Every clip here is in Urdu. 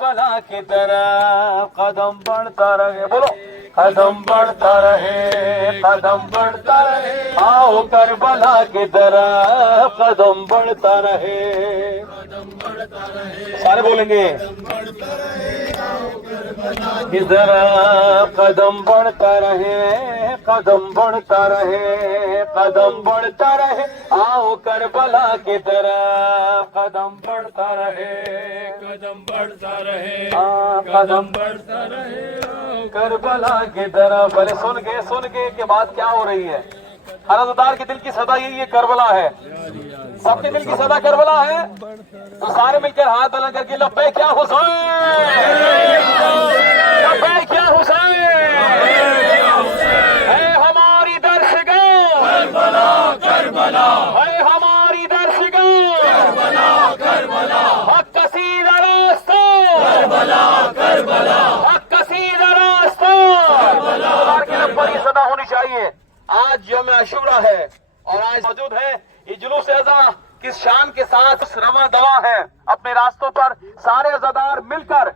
کربلا کی طرف قدم بڑھتا رہے. بولو قدم بڑھتا رہے قدم بڑھتا رہے. آؤ کربلا کی طرف قدم بڑھتا رہے. سارے بولیں گے ادھر قدم بڑھتا رہے قدم بڑھتا رہے قدم بڑھتا رہے. آؤ کربلا کی طرف قدم بڑھتا رہے قدم بڑھتا رہے قدم بڑھتا رہے. کربلا کی طرف. بھلے سن کے کہ بات کیا ہو رہی ہے. ہر عزادار کے دل کی صدا یہی ہے کربلا ہے. سب کے دل کی صدا کربلا ہے. تو سارے مل کر ہاتھ بلند کر کے لبیک یا حسین لبیک یا حسین. اے ہماری درسگاہ کربلا کربلا اے ہماری درسگاہ کربلا کربلا حق کا سیدھا راستہ کربلا کربلا حق کا سیدھا راستہ. عزادار کے لب پر یہ صدا ہونی چاہیے. آج یوم عاشورہ ہے اور آج موجود ہے یہ جلوس اعزاز کس شان کے ساتھ رواں دوا ہے. اپنے راستوں پر سارے عزادار مل کر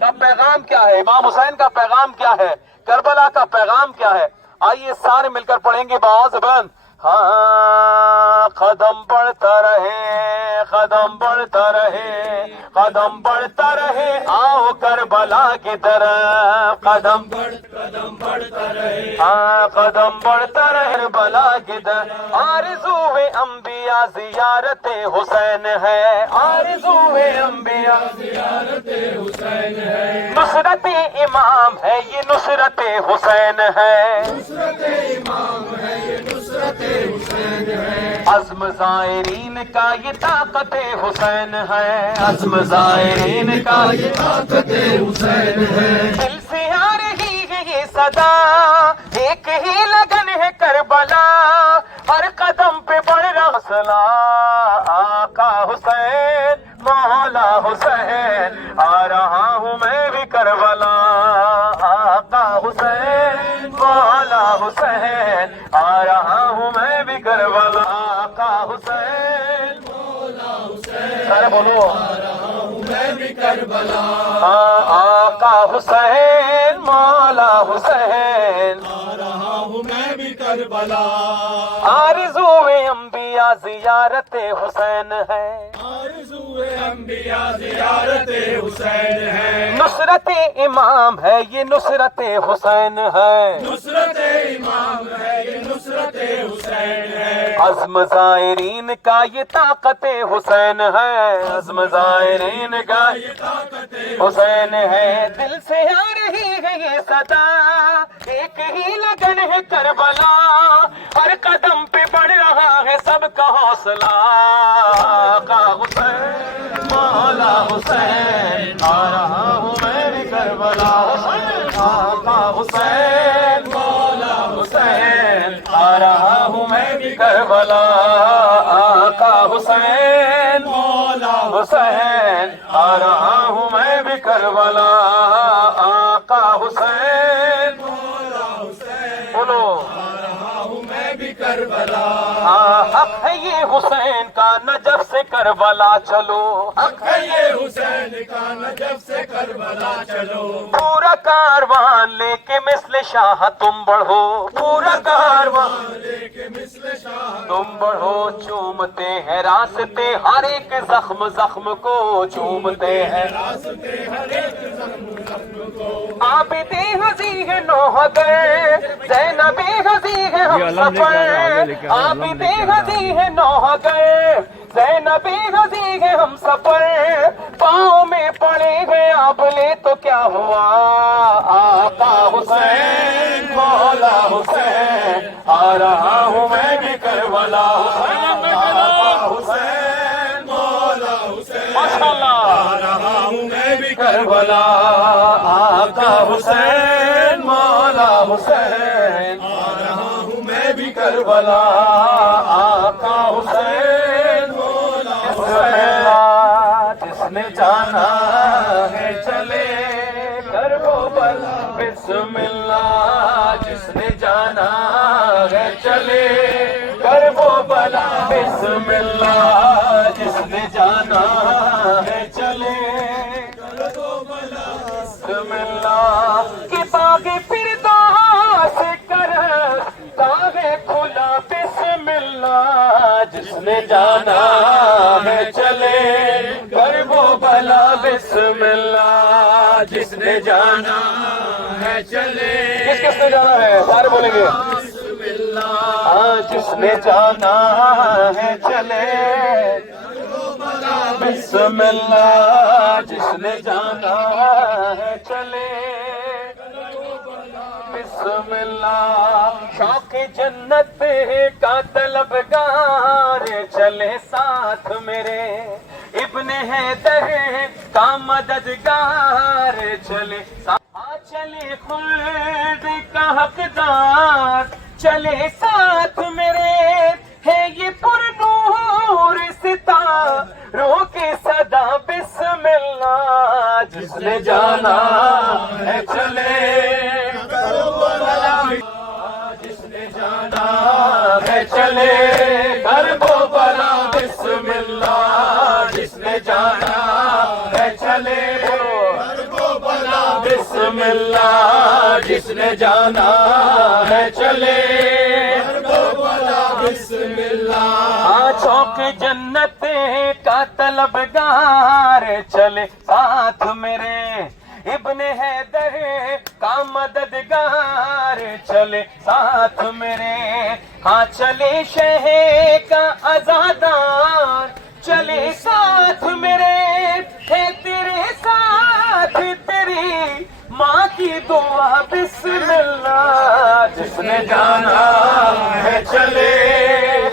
کا پیغام کیا ہے, امام حسین کا پیغام کیا ہے, کربلا کا پیغام کیا ہے. آئیے سارے مل کر پڑھیں گے بآواز بلند. ہاں قدم بڑھتا رہے قدم بڑھتا رہے قدم بڑھتا رہے. آؤ کربلا کی طرف قدم بڑھتا رہے ہاں قدم بڑھتا رہے کربلا کی طرف. آرزو انبیاء زیارت حسین ہے آرزو انبیاء زیارت حسین ہے. نصرت امام ہے یہ نصرت حسین ہے. نصرت امام ہے یہ نصرت حسین ہے. عزم زائرین کا یہ طاقت حسین ہے عزم زائرین کا یہ طاقت حسین ہے. دل سے آ رہی ہے یہ صدا ایک ہی لگن ہے کربلا. ہر قدم پہ بڑھ رہا حوصلہ آقا حسین مولا حسین. آ رہا ہوں میں بھی کربلا آقا حسین مولا حسین. آ رہا ہوں میں بھی کربلا آقا حسین مولا حسین سارے بولو آ رہا ہوں میں بھی کربلا. آقا حسین مولا حسین. آ رہا ہوں میں بھی کربلا. آرزو انبیاء زیارت حسین ہے آرزو انبیاء زیارت حسین ہے. نصرت امام ہے یہ نصرت حسین ہے. نصرت امام ہے یہ نصرت حسین ہے. عزم زائرین کا یہ طاقت حسین ہے عزم زائرین کا یہ طاقت حسین ہے. دل سے آ رہی ہے یہ صدا ایک ہی لگن ہے کربلا. ہر قدم پہ بڑھ رہا ہے سب کا حوصلہ آقا حسین مولا حسین. آ رہا ہوں میں بھی کربلا آقا حسین مولا حسین. آ رہا ہوں میں بھی کربلا آقا حسین مولا حسین. آ رہا ہوں میں بھی کربلا آقا حسین. مولا حسین بولو آ رہا ہوں میں بھی کربلا. حق ہے یہ حسین کا نجف سے کربلا چلو. حق ہے یہ حسین کا نجف سے کربلا چلو. پورا کاروان لے کے مثل شاہ تم بڑھو پورا کاروان لے کے مثل شاہ تم بڑھو. چومتے ہیں راستے ہر ایک زخم زخم کو چومتے ہیں. راستے ہر ایک زخم زخم کو. عابد ہنسی ہے نوح گئے زینب ہنسی ہے ہم سفر. عابد ہنسی ہے نوح گئے زینب ہنسی ہے ہم سفر. پاؤں میں پڑے گئے اب لے تو کیا ہوا آقا حسین مولا حسین. آ رہا ہوں میں بھی کربلا آقا حسین مولا حسین ماشاءاللہ. آ رہا ہوں میں بھی کربلا آقا حسین مولا حسین. آ رہا ہوں میں بھی کربلا آقا حسین مولا حسین. جس نے جانا ہے چلے کربلا بسم اللہ. جس نے جانا ہے چلے کربلا بسم اللہ. جس نے جانا ہے چلے باغ فردوس کر داغے کھلا بسم اللہ جس نے جانا ہے چلے کرب و بلا بسم اللہ جس نے جانا ہے چلے کس نے جانا ہے سارے بولیں گے جس نے جانا ہے چلے بسم اللہ جس نے جانا ہے چلے بسم اللہ شوق جنت کا طلبگار چلے ساتھ میرے ابن حیدر کا مددگار چلے چلے خلد کا حقدار چلے ساتھ میرے ہے یہ پر نور ستاروں کے صدا بسم اللہ جس نے جانا ہے چلے جس نے جانا ہے چلے کرب و بلا بسم اللہ جس نے جانا ہے چلے کرب و بلا بسم اللہ جس نے جانا ہے چلے بسم اللہ چوک جنت کا طلبگار چلے ساتھ میرے ابن حیدر کا مددگار چلے ساتھ میرے ہاں چلے شہ کا آزادار چلے ساتھ میرے ہے تیرے ساتھ تیری ماں کی دعا بسم اللہ جس نے جانا ہے چلے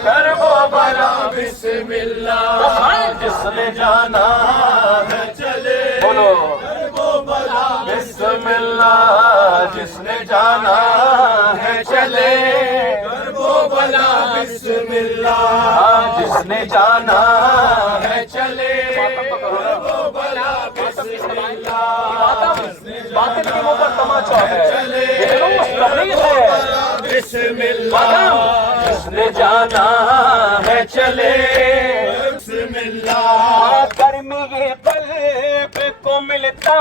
کرب و بلا بسم اللہ جس نے جانا ہے چلے بولو کرب و بلا بسم اللہ جس نے جانا ہے چلے کرب و بلا بسم اللہ جس نے جانا ہے چلے کرب و بلا بسم اللہ باطل کے منہ پر تماچا ہے یہ جلوس تبلیغ ہے بسم اللہ جس نے جانا ہے چلے بسم اللہ گرمی یہ قلب کو ملتا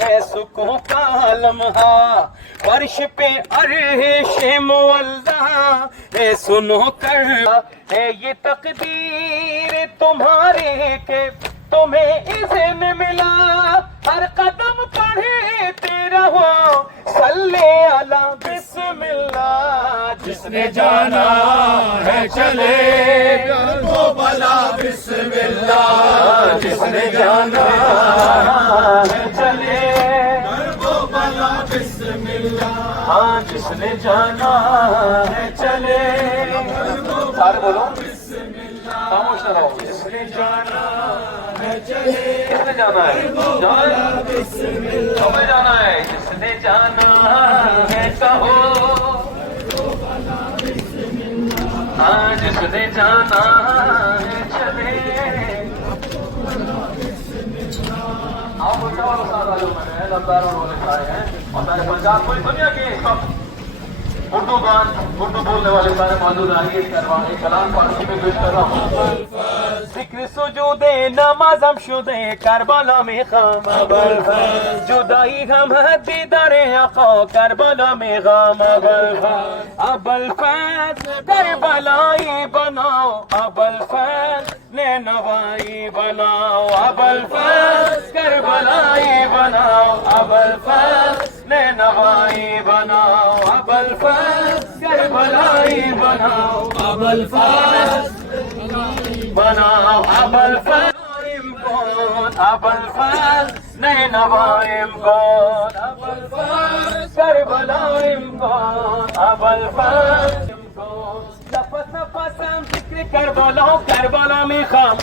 ہے سکون کا لمحہ فرش پہ عرش معلا ہے سنو کر ہے یہ تقدیر تمہارے کہ تمہیں اذن ملا ہر قدم پڑھتے رہو صلی علی بسم اللہ جس نے جانا ہے چلے کرب و بلا بسم اللہ جس نے جانا ہے چلے کرب و بلا بسم اللہ ہاں جس نے جانا ہے چلے سارے بولو خاموش نہ رہو جس نے جانا ہے چلے کس نے جانا ہے تمہیں جانا ہے جس نے جانا ہے کہو ہاں جس نے جانا ہے چلے آپ بچہ والوں ساتھ آ جاؤ میں نے لمدار والوں نے کھائے ہیں اور سارے پنجاب پوری دنیا کے سب اردو بولنے والے سارے موجود آئیے کلام فارسی میں پیش کر رہا ہوں ذکر سجود نماز ہم شدے کربلا میں غم جدائی ہم دیدار آقا کربلا میں غم ابوالفضل کربلائی بناؤ ابوالفضل نینوائی بناؤ ابوالفضل کربلائی بناؤ ابوالفضل نینوائی بناؤ ابوالفضل کربلائی بناؤ ابوالفضل بناؤ ابوالفضل ابوالفضل نینوائی کون ابوالفضل کربلائی کون ابوالفضل نفس نفس ہم ذکر کربلا میں خام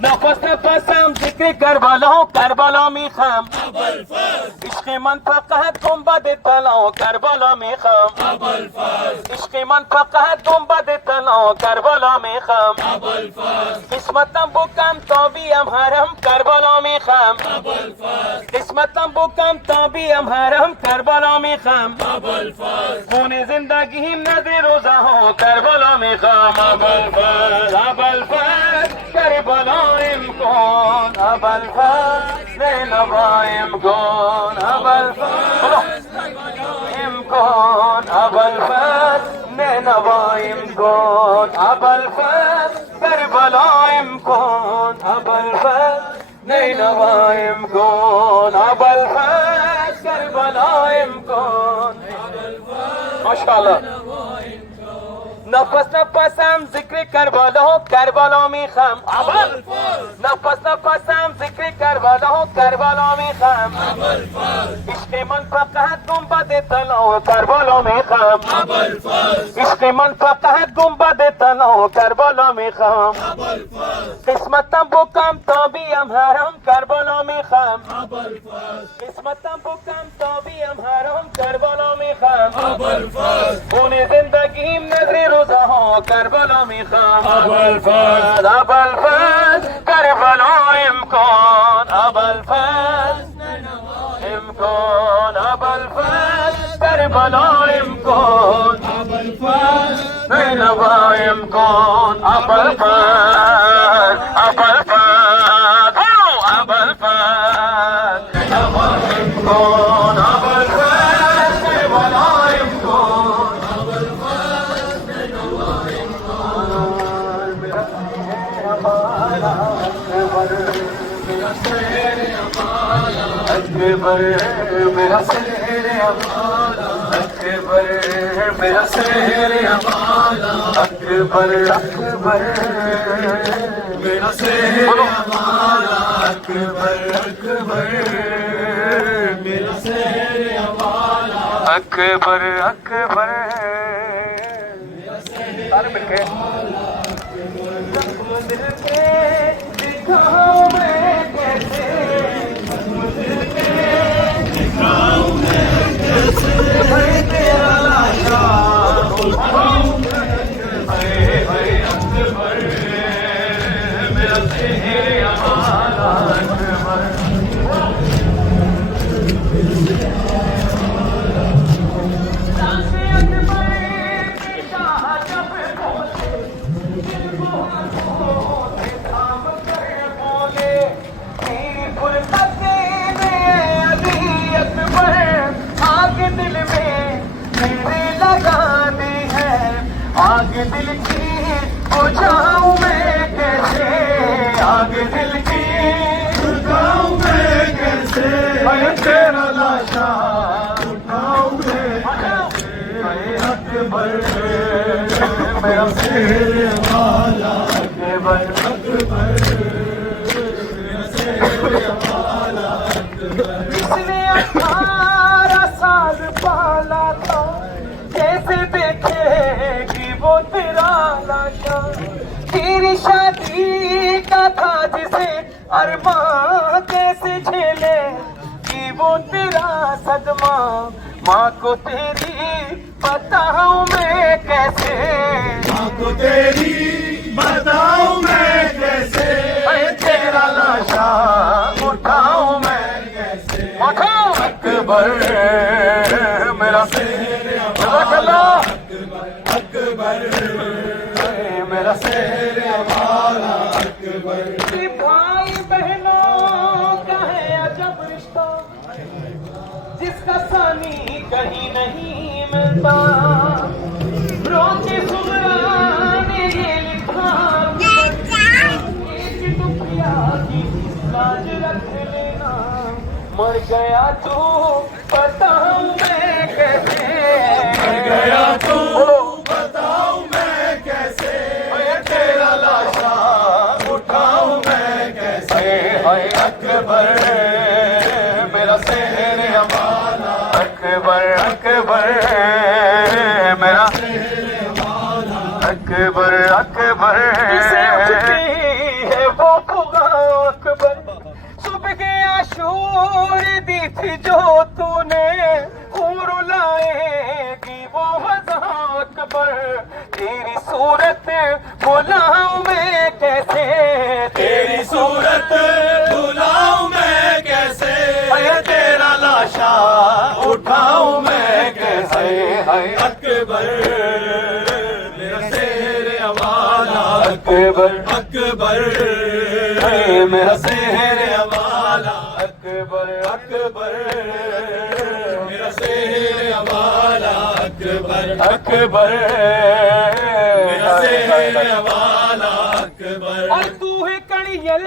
نفس نفس ہم ذکر کربلا میں خام عشق من فقط گنبد طلعو کربلا میں خام عشق من فقط گنبد طلعو کربلا میں خام قسمتم بکم تابی ام حرم کربلا میں خام قسمتم بکم تابی ام حرم کربلا میں خام خون زندگی ہم نظر روزہ ہو کربلا میں خام ابوالفضل ابوالفضل کربلائم کون ابوالفضل نینوائم کون ابوالفضل الفات نينوى يمكن أبا الفات كربلاء يمكن ما شاء الله نفس نفسم ذکر کربلا میخم نفس نفسم ذکر کربلا میخم عشق من فقط گنبد طلا کربلا میخم عشق من فقط گنبد طلا کربلا میخم قسمتم بکم تا بیم حرم کربلا میخم قسمتم بکم تا بیم حرم کربلا میخم خون زندگیم نظر روزها کربلا میخوام ابوالفضل کربلا امکان ابوالفضل امکان ابوالفضل کربلا امکان نینوا امکان ابوالفضل ابوالفضل نینوا امکان ابوالفضل کربلا امکان اکبر میرا شہر امالا اکبر میرا شہر امالا اکبر اکبر میرا شہر امالا اکبر اکبر میرا شہر امالا اکبر اکبر سارے مل کے دکھاؤں میں کیسے تیرا لاشا میرا شہر امالا اکبر آگ دل کی بجھاؤں میں کیسے آگ دل کی بجھاؤں میں کیسے میں تیرا لاشا اٹھاؤں میں کیسے اکبر میرا شہر امالا اکبر اکبر میرا شہر امالا اکبر اس نے 18 سال پالا تھا کیسے دیکھے گی وہ تیرا لاشا تیری شادی کا تھا جسے ارمان کیسے جھیلے گی وہ تیرا صدمہ ماں کو تیری بتاؤں میں کیسے ماں کو تیری بتاؤں میں کیسے میں تیرا لاشا اٹھاؤں میں کیسے اٹھاؤ اکبر میرا جزاک اللہ اکبر میرا شہر امالا اکبر بھائی بہنوں کا ہے عجب رشتہ جس کا ثانی کہیں نہیں ملتا روکے سغرا نے یہ لکھا ایک دنیا کی لاج رکھ لینا مر گیا تو بتاؤں میں کیسے مر گیا تو بتاؤں میں کیسے تیرا لاشا اٹھاؤں میں کیسے ہائے اکبر میرا شہر امالا اکبر اکبر میرا شہر امالا اکبر اکبر سے اٹھتی ہے وہ فغاں اکبر صبح کے عاشور دی تھی جو تو نے حور لائے گی وہ وضع اکبر تیری صورت بلاؤں میں کیسے تیری صورت بلاؤں میں کیسے تیرا لاشا اٹھاؤں میں کیسے اکبر میرا شہر امالا اکبر اکبر میرا شہر امالا اکبر اکبر میرا شہر امالا اکبر اکبر میرا شہر امالا اکبر اور تو ہے کڑیل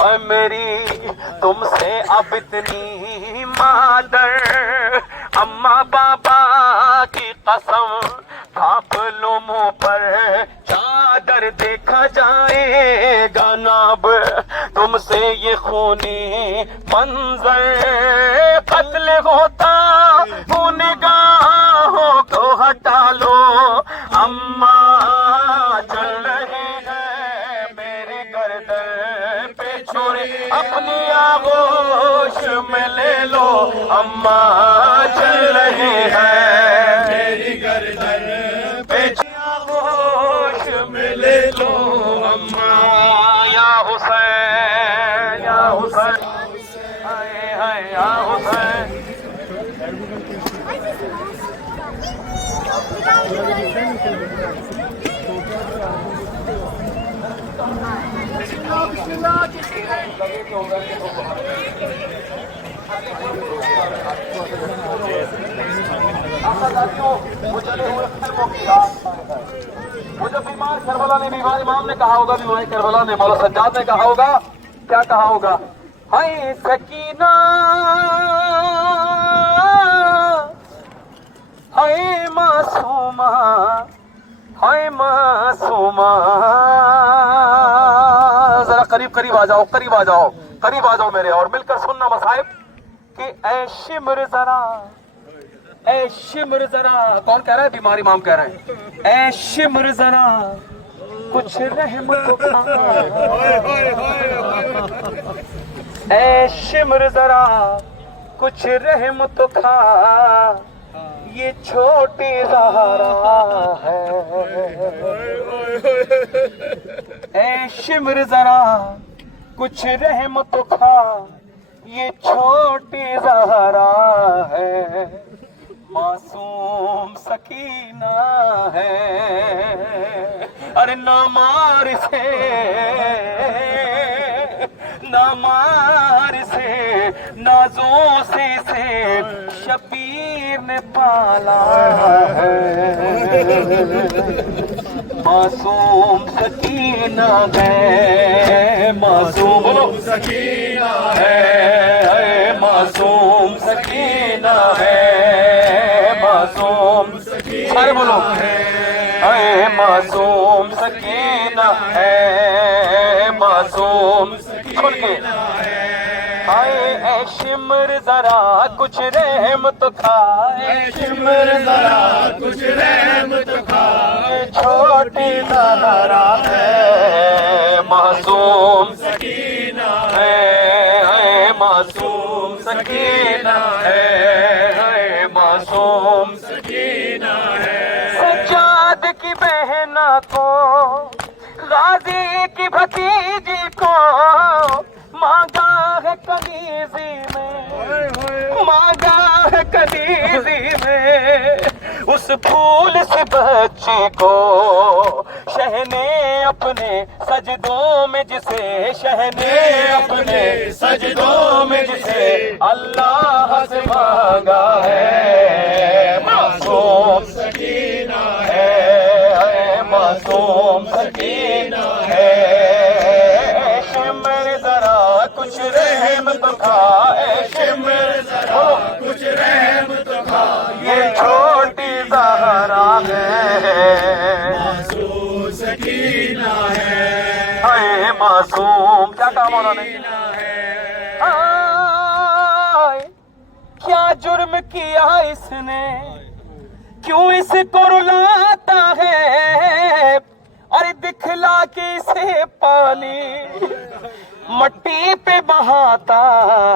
ہے میری تم سے اب اتنی مادر، اماں بابا کی قسم ڈھانپ لو منہ پر چادر، دیکھا جائے گا ناب تم سے یہ خونی منظر، قتل ہوتا ہوں نگاہوں کو ہٹا لو، اماں چل رہی ہے میری گردن پہ چھری، اپنی آغوش میں لے لو، اماں چل رہی ہے میری گردن پہ آغوش میں لے لو، اماں یا حسین یا حسین ہائے ہائے یا حسین۔ وہ چلے ہوئے فلموں کی رات، وہ جو بیمار کربلا نے، بیمار امام نے کہا ہوگا، بیمار کربلا نے مولا سجاد نے کہا ہوگا، کیا کہا ہوگا؟ ہائے سکینہ ہائے معصومہ ہائے معصومہ، ذرا قریب قریب آ جاؤ، قریب آ جاؤ، قریب آ جاؤ میرے، اور مل کر سننا مصائب کہ اے شمر ذرا، اے شمر ذرا، کون کہہ رہا ہے؟ بیمار امام کہہ رہے ہیں، اے شمر ذرا کچھ رحم تو کھا، اے شمر ذرا کچھ رحم تو کھا، یہ چھوٹی زہرا ہے، اے شمر ذرا کچھ رحم تو کھا، یہ چھوٹی زہرا ہے، معصوم سکینہ ہے، ارے نہ مار سے، نہ مار سے، نازوں سے شبیر نے پالا ہے، معصوم سکینہ ہے، معصوم سکینہ ہے، معصوم سکینہ ہے، معصوم سارے بولو، اے معصوم سکینہ ہے، معصوم کھل کے، اے شمر ذرا کچھ رحم تو کھا، اے شمر ذرا کچھ رحم تو کھا، چھوٹی زہرا ہے، معصوم سکینہ ہے، معصوم سکینہ ہے، معصوم سکینہ ہے، سجاد کی بہنا کو، غازی کی بھتیجی کو، مانگا ہے کنیزی میں، مانگا ہے کنیزی میں، اس پھول سے بچے کو، شہ نے اپنے سجدوں میں جسے، شہ نے اپنے سجدوں میں جسے اللہ سے مانگا ہے، معصوم سکینہ ہے، معصوم سکینہ ہے، شمر ذرا کچھ رحم تو کھا، اے شمر ذرا کچھ رحم تو کھا، یہ چھوٹی زہرا ہے، معصوم سکینہ ہے، اے معصوم، کیا کہا مولانا نے؟ کیا جرم کیا اس نے، کیوں اس کو رلاتا ہے، اور دکھلا کے اسے پانی مٹی پہ بہاتا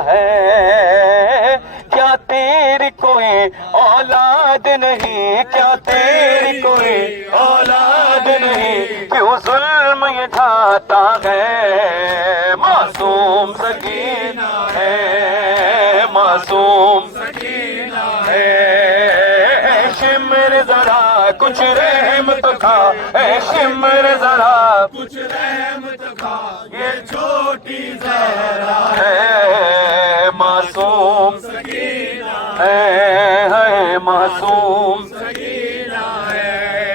ہے، کیا تیری کوئی اولاد نہیں، کیا تیری کوئی اولاد نہیں، کیوں ظلم یہ ڈھاتا ہے، معصوم سکینہ ہے، معصوم سکینہ ہے، شمر ذرا کچھ رحم تو کھا، اے شمر ذرا کچھ رحم تو کھا، یہ چھوٹی زہرا ہے، معصوم سکینہ ہے، معصوم سکینہ ہے،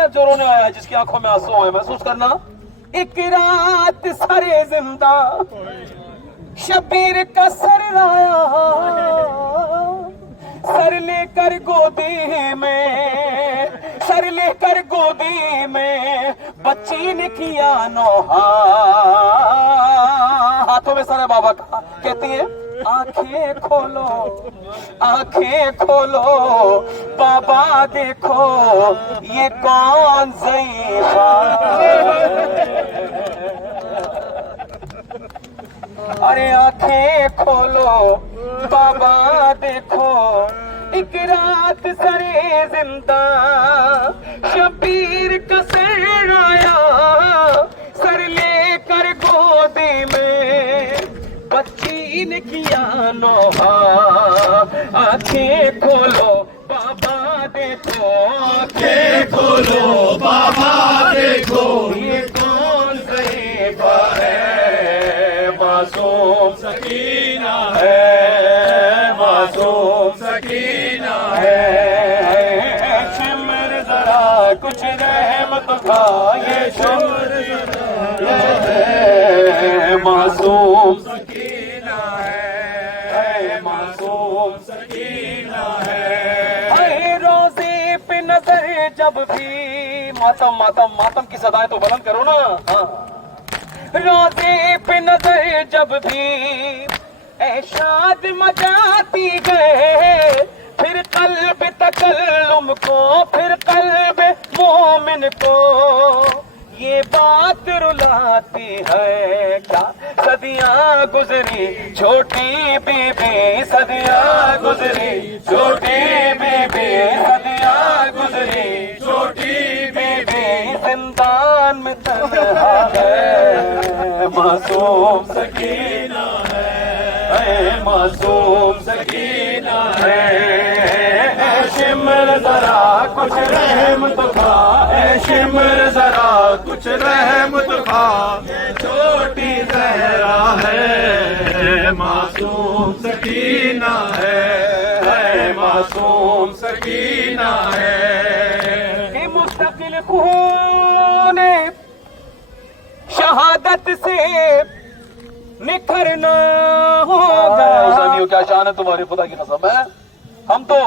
اب جو رونے آیا جس کی آنکھوں میں آنسو ہے، محسوس کرنا. ایک رات سرے زندہ شبیر کا سر لایا، سر لے کر گودی میں، سر لے کر گودی میں بچی نے کیا نوحہ. ہاتھوں میں سر ہے بابا کا، کہتی ہے آنکھیں کھولو، آنکھیں کھولو بابا دیکھو یہ کون ضعیفہ. ارے آنکھیں کھولو بابا دیکھو، ایک رات سرے زندہ شبیر کا سر آیا، سر لے کر گودی میں بچی نے کیا نوحہ. آنکھیں کھولو بابا دیکھو، آنکھیں کھولو بابا دیکھو یہ کون ضعیفہ ہے. معصوم سکینہ ہے، معصوم سکینہ ہے. شمر ذرا کچھ رحمت کا یہ شمر ہے. معصوم سکینہ ہے، معصوم سکینہ ہے. اے روزے پہ نظر جب بھی، ماتم ماتم ماتم کی صدائیں تو بلند کرو نا. روزے پہ نظر جب بھی احشاد مچاتی گئے، پھر قلب تکلم کو، پھر قلب مومن کو یہ بات رلاتی ہے. کیا صدیاں گزری چھوٹی بی بی، صدیاں گزری چھوٹی بی بی، صدیاں گزری چھوٹی بی بی زندان میں تنہا ہے. معصوم سکینہ ہے، معصوم سکینہ ہے. شمر ذرا کچھ رحمت کا، اے شمر ذرا کچھ رحمت کا یہ چھوٹی زہرا ہے. معصوم سکینہ ہے، معصوم سکینہ ہے. کہ مستقل خون شہادت سے نکھرنا ہوگا. حسینیوں کیا شان ہے تمہاری، خدا کی قسم ہے. ہم تو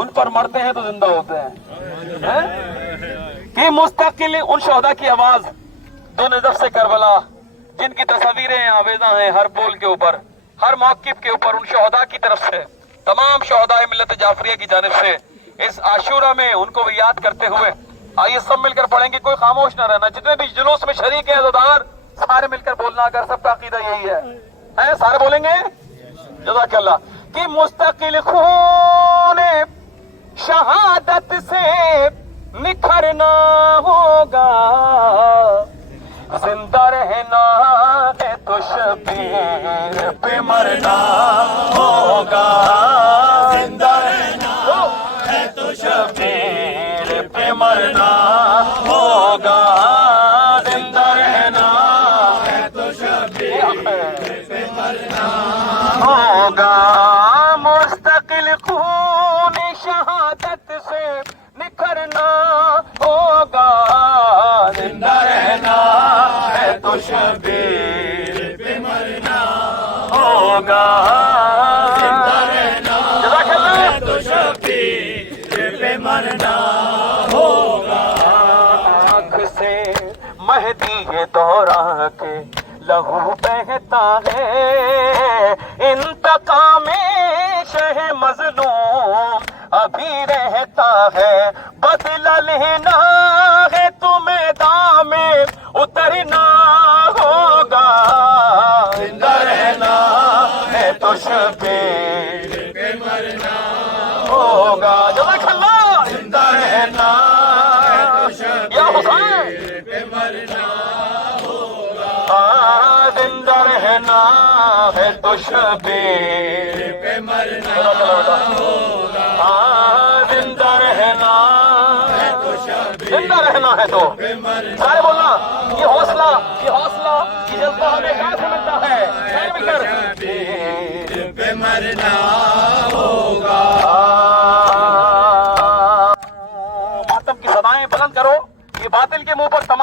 ان پر مرتے ہیں تو زندہ ہوتے ہیں. کہ مستقل ان شہداء کی آواز دو نظف سے کربلا، جن کی تصاویریں آویزاں ہیں ہر بول کے اوپر، ہر موقف کے اوپر، ان شہداء کی طرف سے، تمام شہداء ملت جعفریہ کی جانب سے اس عاشورہ میں ان کو یاد کرتے ہوئے آئیے سب مل کر پڑھیں گے. کوئی خاموش نہ رہنا، جتنے بھی جلوس میں شریک ہیں عزادار سارے مل کر بولنا. اگر سب کا عقیدہ یہی ہے سارے بولیں گے جزاک اللہ. کہ مستقل خون شہادت سے نکھرنا ہوگا، زندہ رہنا ہے تو شبیر پہ مرنا ہوگا. زندہ رہنا ہے تو شبیر پہ مرنا ہوگا. زندہ رہنا ہے تو شبیر پہ مرنا ہوگا. مستقل خون شہادت سے نکھرنا ہوگا. زندہ رہنا ہے تو شبیر پہ مرنا ہوگا. زندہ رہنا ہے تو شبیر پہ مرنا ہوگا. آنکھ سے مہدی دورہ کے لہو بہتا ہے، انتقام شہ مظلوم ابھی رہتا ہے. بدلہ لینا ہے تمہیں دام میں اترنا ہوگا. زندہ رہنا ہے تو شبیر پہ مرنا ہوگا. جزاک اللہ. زندہ رہنا ہے تو شبیر پہ مرنا ہوگا. زندہ رہنا ہے تو شبیر پہ مرنا ہوگا. زندہ رہنا ہے تو شبیر، زندہ رہنا ہے تو سارے بولنا. یہ حوصلہ، یہ حوصلہ، یہ جذبہ ہمیں کہاں سے ملتا ہے؟ سارے مل کر شبیر پہ مرنا ہوگا. ماتم کی صدائیں بلند کرو. یہ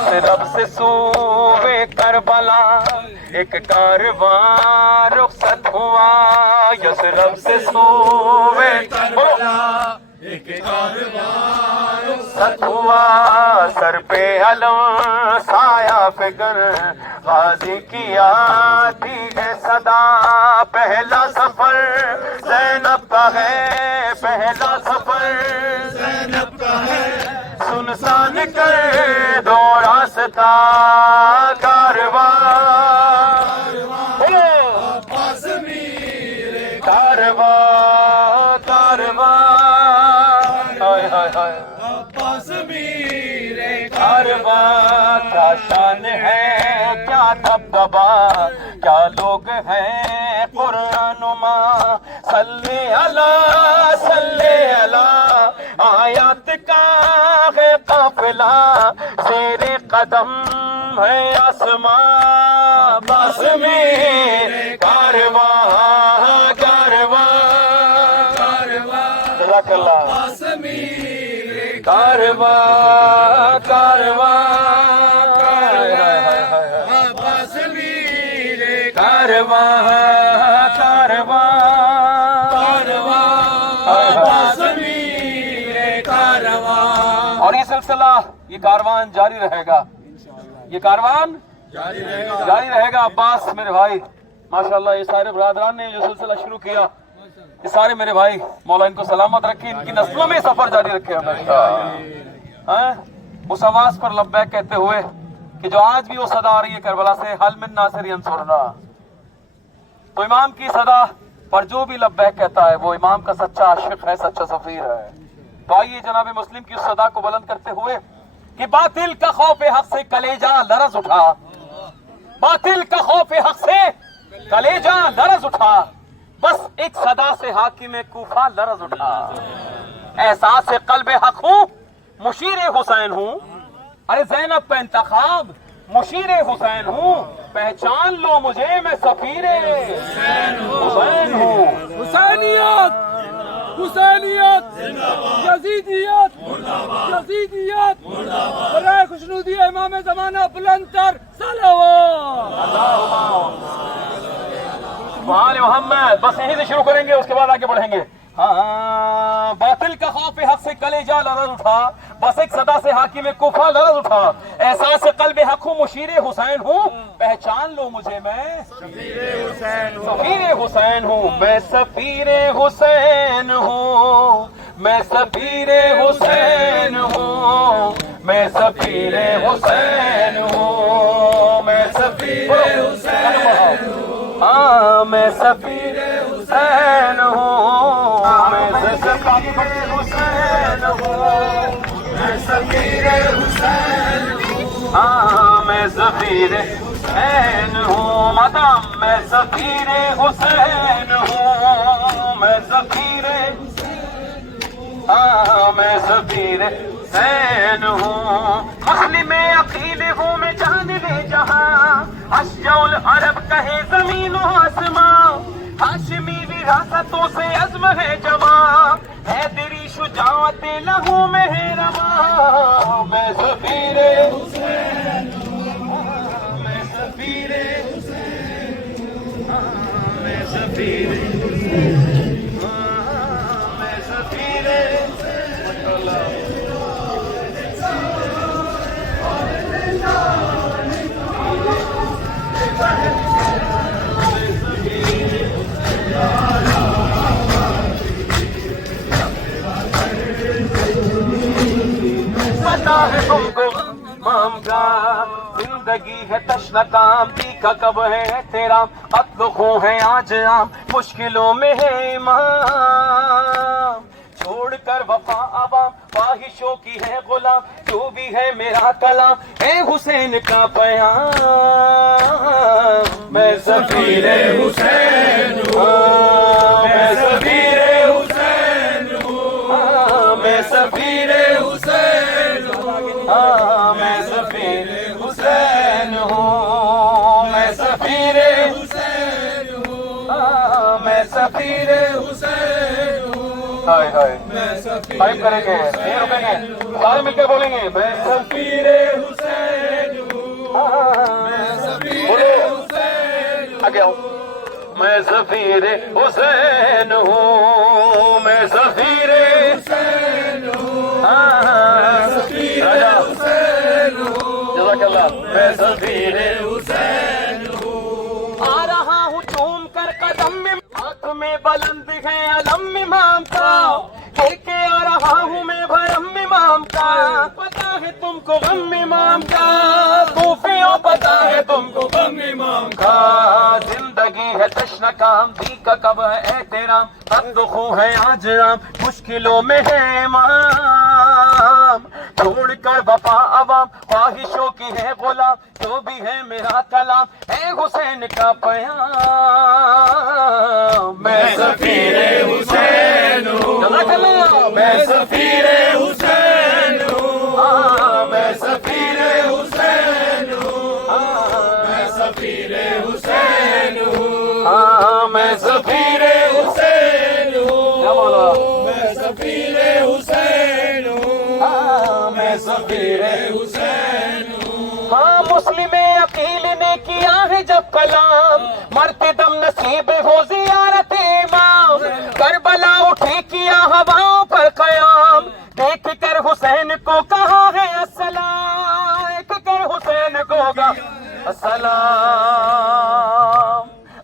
یثرب سے سوئے کربلا ایک کارواں رخصت ہوا، یثرب سے سوئے کربلا ایک کارواں رخصت ہوا، سر پہ علم سایہ فکر غازی کی آتی ہے صدا، پہلا سفر زینب کا ہے، پہلا سفر زینب کا ہے، سنسان کر دو راستہ کارواں، عباس میر کارواں کارواں، ہائے ہائے ہائے، عباس میر کارواں کیا شان ہے، کیا دبدبا، کیا لوگ ہیں قرآنما، صلی اللہ صلی اللہ، آیات کا ہے قافلہ، زیر قدم ہے آسمان، عباس میر کارواں کارواں جزاک اللہ، عباس میر کارواں کارواں، عباس میر کارواں کارواں، عباس میر کارواں، اور یہ سلسلہ یہ کاروان جاری رہے گا، یہ کاروان جاری رہے گا، جاری رہے گا۔ عباس میرے بھائی ماشاءاللہ، یہ سارے برادران نے جو سلسلہ شروع کیا، یہ سارے میرے بھائی، مولا ان کو سلامت رکھے، ان کی نسلوں میں سفر جاری رکھے ہمیشہ، اس آواز پر لبیک کہتے ہوئے کہ جو آج بھی وہ صدا آ رہی ہے کربلا سے، حل من ناصر ینصرنا، تو امام کی صدا پر جو بھی لبیک کہتا ہے وہ امام کا سچا عاشق ہے، سچا سفیر ہے۔ تو آئیے جناب مسلم کی اس صدا کو بلند کرتے ہوئے کہ باطل کا خوف حق سے کلیجہ لرز اٹھا، باطل کا خوف حق سے کلیجہ لرز اٹھا، بس ایک صدا سے حاکم کوفہ لرز اٹھا، احساس قلب حق ہوں، مشیر حسین ہوں، ارے زینب کا انتخاب مشیر حسین ہوں، پہچان لو مجھے میں سفیر حسین ہوں، حسینیت حسینیت یزیدیت یزیدیت برائے خوشنودی امام زمانہ بلند تر صلوات وآل محمد، بس یہیں سے شروع کریں گے، اس کے بعد آگے بڑھیں گے۔ ہاں، باطل کا خوف حق سے کلیجہ لرز اٹھا، بس ایک صدا سے حاکم کوفہ لرز اٹھا، احساس قلب حق ہوں، مشیر حسین ہوں، پہچان لو مجھے میں سفیر حسین ہوں، میں سفیر حسین ہوں، میں سفیر حسین ہوں، میں سفیر حسین ہوں، میں سفیر حسین ہوں، ہاں میں سفیر حسین ہوں، میں سفیر حسین ہوں، میں سفیر حسین ہوں، ہاں میں سفیر حسین ہوں، مدام میں سفیر حسین ہوں، میں سفیر ہاں میں سفیر حسین ہوں، مسلم عقیل ہوں میں جانب جہاں، اشجع العرب کہے زمین و آسمان، ہاشمی وراثتوں سے عزم ہے جمع، حیدری شجاعت لہو میں ہے رواں، میں سفیر حسین ہوں، میں سفیر حسین ہوں، میں سفیر حسین ہوں، میں سفیر پتا ہے تم کو مام کا زندگی ہے تشنہ کام، تیکھا کب ہے تیرا قتل خوں ہے آج عام، مشکلوں میں ہے امام، چھوڑ کر وفا عوام خواہشوں کی ہے غلام، جو بھی ہے میرا کلام اے حسین کا پیام، میں سفیر حسین ہوں، میں سفیر حسین ہوں، میں سفیر حسین ہوں، ہاں میں سفیر حسین ہوں، میں سفیر حسین ہوں، ہاں میں سفیر حسین ہوں، ہائے ہائے ٹائم کریں گے، نہیں رکیں گے، سارے مل کے بولیں گے، میں سفیر حسین بولو آگے آؤ. میں سفیر حسین ہوں, میں سفیر حسین ہوں, راجا جزاک اللہ. میں سفیر حسین ہوں, آ رہا ہوں چوم کر قدم میں, آنکھ میں بلند ہے علم امام کا, لے کے آ رہا ہوں میں بھرم امام کا. پتا ہے تم کو غم امام کا, صوفیوں پتا ہے تم کو غم امام کا. زندگی ہے تشنہ کام, دی کا کب ہے احترام, قد خو ہے آج رام, مشکلوں میں ہے امام. چھوڑ کر وفا عوام, خواہشوں کی ہے غلام, جو بھی ہے میرا کلام ہے حسین کا پیام. میں سفیر حسین ہوں, جزاک اللہ. میں سفیر حسین ہوں, میں سفیر حسین ہوں, میں سفیر حسین ہوں, میں سفیر حسین ہوں, میں سفیر حسین ہوں, میں سفیر حسین ہوں. ہاں مسلم عقیل نے کیا ہے جب کلام, مرتے دم نصیب ہو زیارت امام. کربلا اٹھی کیا ہواؤں پر قیام, دیکھ کر حسین کو کہا ہے السلام, دیکھ کر حسین کو کہا السلام.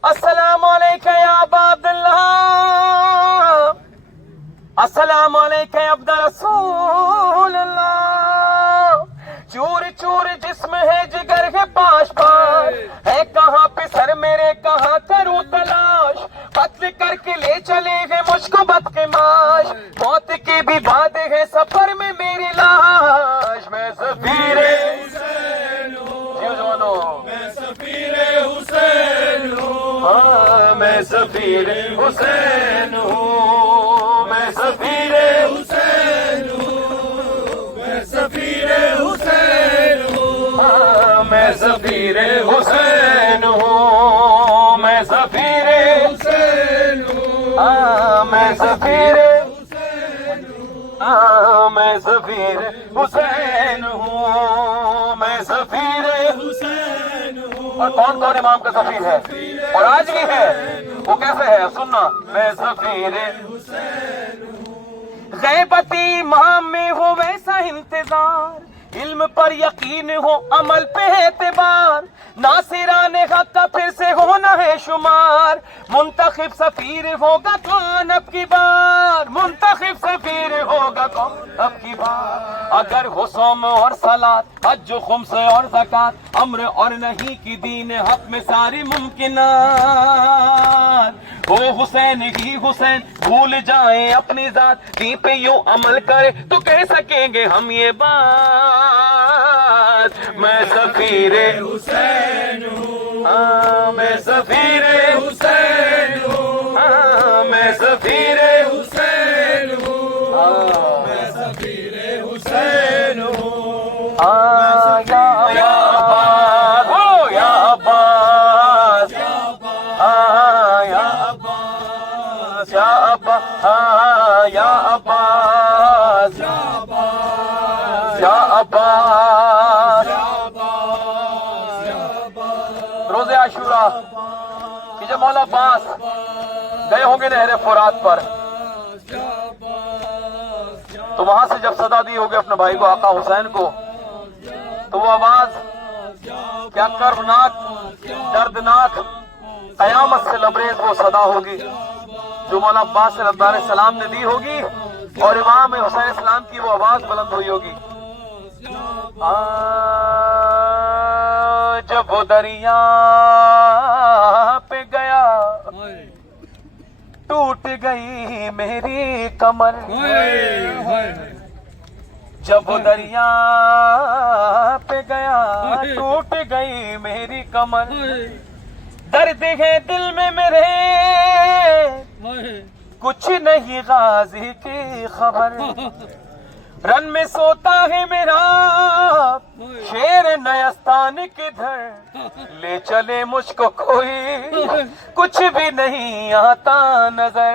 السلام علیکم یا عبد اللہ, السلام علیکم یا عبد رسول اللہ. چور چور جسم ہے جگر ہے پاش پاش, ہے کہاں پہ سر میرے کہاں کروں تلاش. قتل کر کے لے چلے گئے مجھ کو بد کے معاش, موت کی بھی بات ہے سفر میں میری لاش. میں سفیر حسین ہوں, جیو جوانو, میں سفیر حسین ہوں, ہاں میں سفیر حسین ہوں, میں سفیر حسین ہوں, میں سفیر حسین ہوں, ہاں میں سفیر حسین ہوں, میں سفیر حسین ہوں, ہاں میں سفیر حسین ہوں, ہاں میں سفیر حسین ہوں, میں سفیر حسین ہوں. اور کون کون امام کا سفیر ہے اور آج بھی ہے, وہ کیسے ہے سننا. میں سفیر حسین ہوں, غیبتی امام میں ہو ویسا انتظار, علم پر یقین ہو عمل پہ اعتبار, ناصران حق کا پھر سے ہونا ہے شمار. منتخب سفیر ہوگا کون اب کی بار, منتخب سفیر ہوگا کون اب کی بار. اگر ہو صوم اور صلاۃ, حج و خمس اور زکات, امر اور نہیں کی دین حق میں ساری ممکنات. ہو حسین ہی حسین, بھول جائیں اپنی ذات, دین پہ یوں عمل کرے تو کہہ سکیں گے ہم یہ بات. میں سفیر حسین ہوں, ہاں میں سفیر حسین ہوں, ہاں میں سفیر حسین ہوں, ہاں میں سفیر حسین ہوں. ہاں یا عباس, ہو یا عباس, ہاں یا عباس, یا عباس, ہاں یا عباس, یا عباس. روز عاشورہ کہ جب مولا عباس گئے ہوں گے نہر فرات پر, تو وہاں سے جب صدا دی ہوگی اپنے بھائی کو آقا حسین کو, تو وہ آواز کیا کربناک دردناک قیامت سے لبریز وہ صدا ہوگی جو مولا عباس رضی اللہ علیہ السلام نے دی ہوگی, اور امام حسین السلام کی وہ آواز بلند ہوئی ہوگی. جب وہ دریا پہ گیا ٹوٹ گئی میری کمر, جب وہ دریا پہ گیا ٹوٹ گئی میری کمر. درد ہے دل میں میرے کچھ نہیں غازی کی خبر, رن میں سوتا ہے میرا شیر نیستان کدھر, لے چلے مجھ کو کوئی کچھ بھی نہیں آتا نظر.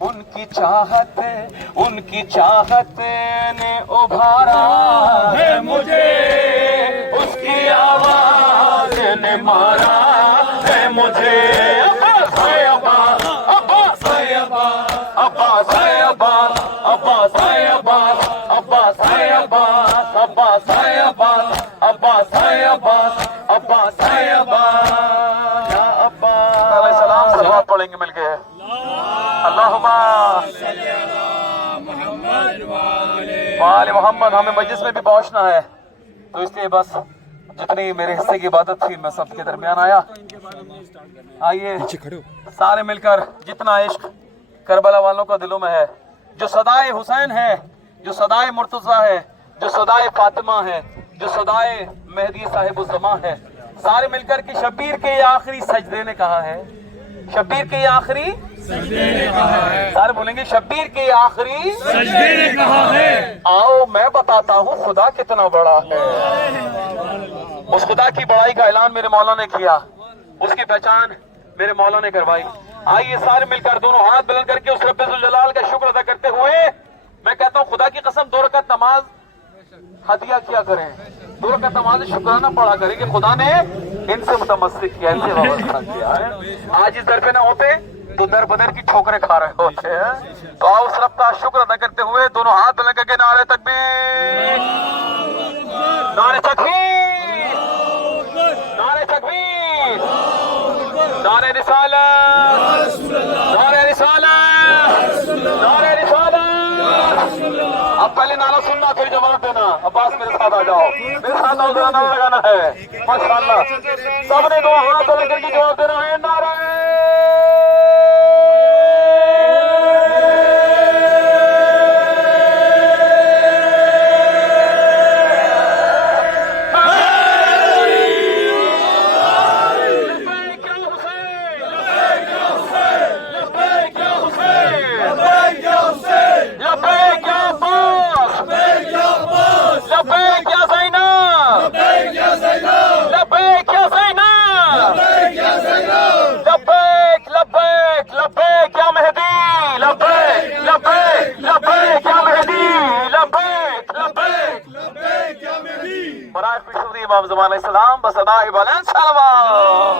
ان کی چاہت نے ابھارا ہے مجھے، اس کی آواز نے مارا ہے مجھے، عباس ہے عباس، عباس ہے عباس، عباس ہے عباس، عباس ہے عباس، عباس ہے عباس، عباس ہے عباس، عباس ہے عباس، عباس ہے عباس، یا عباس علیہ السلام سے بات پڑھیں گے مل کے، اللہم وآل محمد۔ ہمیں مجلس میں بھی پہنچنا ہے، تو اس لیے بس جتنی میرے حصے کی عبادت تھی میں سب کے درمیان آیا۔ آئیے سارے مل کر جتنا عشق کربلا والوں کا دلوں میں ہے، جو صدائے حسین ہے، جو صدائے مرتضیٰ ہے، جو صدائے فاطمہ ہے، جو صدائے مہدی صاحب الزمان ہے، سارے مل کر کہ شبیر کے یہ آخری سجدے نے کہا ہے، شبیر کے یہ آخری سجدے نے کہا ہے، سارے بولیں گے شبیر کے یہ آخری سجدے نے کہا ہے، آؤ میں بتاتا ہوں خدا کتنا بڑا ہے۔ اس خدا کی بڑائی کا اعلان میرے مولا نے کیا، اس کی پہچان میرے مولا نے کروائی۔ آئیے سارے مل کر دونوں ہاتھ بلند کر کے اس رب ذوالجلال کا شکر ادا کرتے ہوئے میں کہتا ہوں خدا کی قسم 2 رکعت نماز ہدیہ کیا کریں، 2 رکعت نماز شکرانہ پڑھا کریں کہ خدا نے ان سے متمسک کیا، ان سے وابستہ کیا ہے۔ آج اس در پہ نہ ہوتے تو در بدر کی ٹھوکریں کھا رہے ہوتے ہیں۔ تو آؤ اس رب کا شکر ادا کرتے ہوئے دونوں ہاتھ بلند کر کے نعرہ تکبیر، نعرہ تکبیر، نعرہ تکبیر، نعرہ رسالت، نعرہ رسالت، نعرہ رسالت۔ اب پہلے نعرہ سننا پھر جواب دینا۔ عباس میرے ساتھ آ جاؤ، میرے ساتھ آؤ، ذرا نعرہ لگانا ہے، ماشاءاللہ سب نے 2 ہاتھ بلند کر کے جواب دینا ہے، نعرہ برائے پیشوری امام زمان علیہ السلام بس ادائی بلند سلام۔